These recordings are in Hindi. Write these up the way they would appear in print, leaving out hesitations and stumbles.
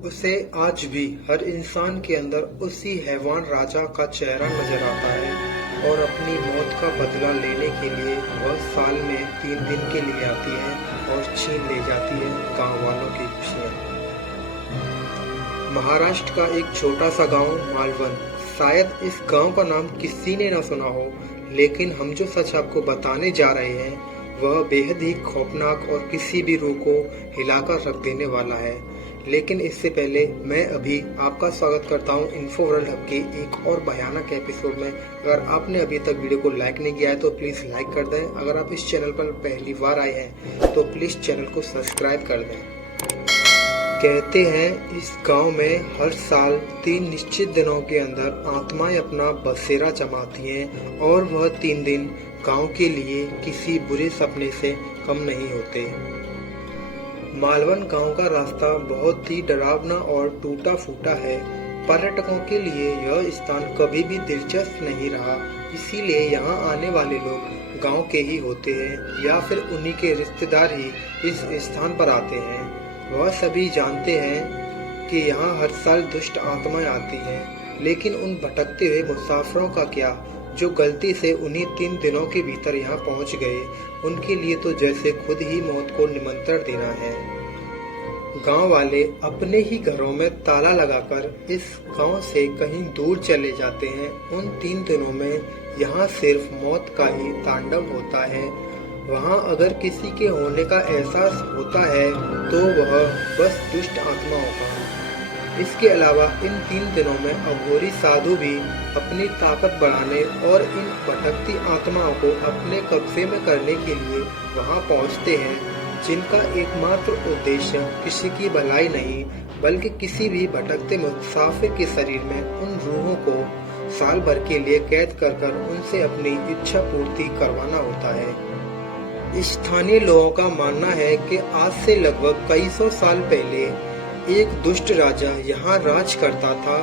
उसे आज भी हर इंसान के अंदर उसी हैवान राजा का चेहरा नजर आता है और अपनी मौत का बदला लेने के लिए वह साल में 3 दिन के लिए आती है और छीन ले जाती है गांव वालों की खुशियां। महाराष्ट्र का एक छोटा सा गांव मालवण, शायद इस गांव का नाम किसी ने न सुना हो, लेकिन हम जो सच आपको बताने जा रहे हैं वह बेहद ही खौफनाक और किसी भी रूह को हिलाकर रख देने वाला है। लेकिन इससे पहले मैं अभी आपका स्वागत करता हूं इन्फो वर्ल्ड हब के एक और भयानक एपिसोड में। अगर आपने अभी तक वीडियो को लाइक नहीं किया है तो प्लीज लाइक कर दें। अगर आप इस चैनल पर पहली बार आए हैं तो प्लीज चैनल को सब्सक्राइब कर दें। कहते हैं इस गांव में हर साल 3 निश्चित दिनों के अंदर आत्माएं अपना बसेरा जमाती हैं और वह 3 दिन गांव के लिए किसी बुरे सपने से कम नहीं होते। मालवण गांव का रास्ता बहुत ही डरावना और टूटा फूटा है। पर्यटकों के लिए यह स्थान कभी भी दिलचस्प नहीं रहा, इसीलिए यहाँ आने वाले लोग गांव के ही होते हैं या फिर उन्हीं के रिश्तेदार ही इस स्थान पर आते हैं। वह सभी जानते हैं कि यहाँ हर साल दुष्ट आत्माएं आती हैं, लेकिन उन भटकते हुए मुसाफिरों का क्या जो गलती से उन्हीं 3 दिनों के भीतर यहाँ पहुँच गए, उनके लिए तो जैसे खुद ही मौत को निमंत्रण देना है। गांव वाले अपने ही घरों में ताला लगाकर इस गांव से कहीं दूर चले जाते हैं। उन 3 दिनों में यहाँ सिर्फ मौत का ही तांडव होता है। वहाँ अगर किसी के होने का एहसास होता है तो वह बस दुष्ट आत्मा होगा। इसके अलावा इन 3 दिनों में अघोरी साधु भी अपनी ताकत बढ़ाने और इन भटकती आत्माओं को अपने कब्जे में करने के लिए वहां पहुंचते हैं, जिनका एकमात्र उद्देश्य किसी की भलाई नहीं बल्कि किसी भी भटकते मुसाफिर के शरीर में उन रूहों को साल भर के लिए कैद कर उनसे अपनी इच्छा पूर्ति करवाना होता है। स्थानीय लोगों का मानना है कि आज से लगभग कई सौ साल पहले एक दुष्ट राजा यहाँ राज करता था।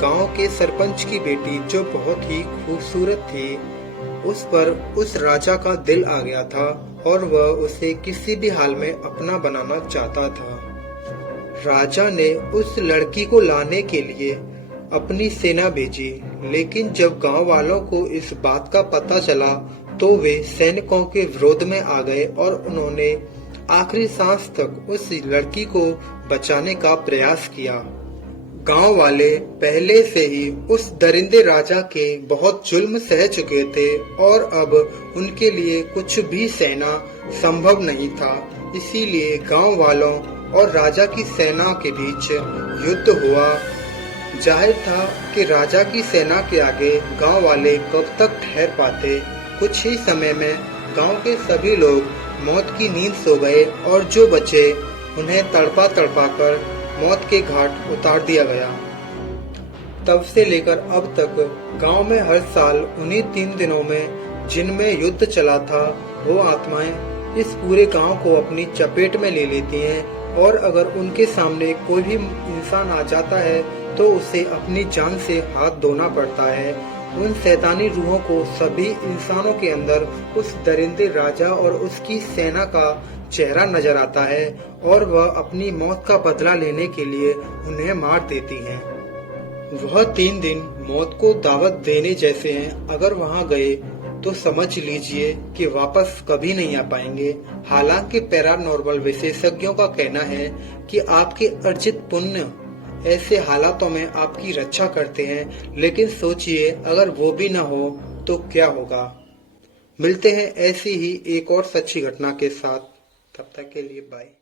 गांव के सरपंच की बेटी जो बहुत ही खूबसूरत थी, उस पर उस राजा का दिल आ गया था और वह उसे किसी भी हाल में अपना बनाना चाहता था। राजा ने उस लड़की को लाने के लिए अपनी सेना भेजी, लेकिन जब गांव वालों को इस बात का पता चला तो वे सैनिकों के विरोध में आ गए और उन्होंने आखिरी सांस तक उस लड़की को बचाने का प्रयास किया। गांव वाले पहले से ही उस दरिंदे राजा के बहुत जुल्म सह चुके थे और अब उनके लिए कुछ भी सहना संभव नहीं था। इसीलिए गांव वालों और राजा की सेना के बीच युद्ध हुआ। जाहिर था कि राजा की सेना के आगे गांव वाले कब तक ठहर पाते। कुछ ही समय में गांव के सभी लोग मौत की नींद सो गए और जो बचे उन्हें तड़पा कर मौत के घाट उतार दिया गया। तब से लेकर अब तक गांव में हर साल उन्हीं 3 दिनों में जिनमें युद्ध चला था, वो आत्माएं इस पूरे गांव को अपनी चपेट में ले लेती हैं और अगर उनके सामने कोई भी इंसान आ जाता है तो उसे अपनी जान से हाथ धोना पड़ता है। उन शैतानी रूहों को सभी इंसानों के अंदर उस दरिंदे राजा और उसकी सेना का चेहरा नजर आता है और वह अपनी मौत का बदला लेने के लिए उन्हें मार देती हैं। वह 3 दिन मौत को दावत देने जैसे हैं। अगर वहां गए तो समझ लीजिए कि वापस कभी नहीं आ पाएंगे। हालांकि पैरानॉर्मल विशेषज्ञों का कहना है कि आपके अर्जित पुण्य ऐसे हालातों में आपकी रक्षा करते हैं, लेकिन सोचिए अगर वो भी न हो तो क्या होगा। मिलते हैं ऐसी ही एक और सच्ची घटना के साथ, तब तक के लिए बाय।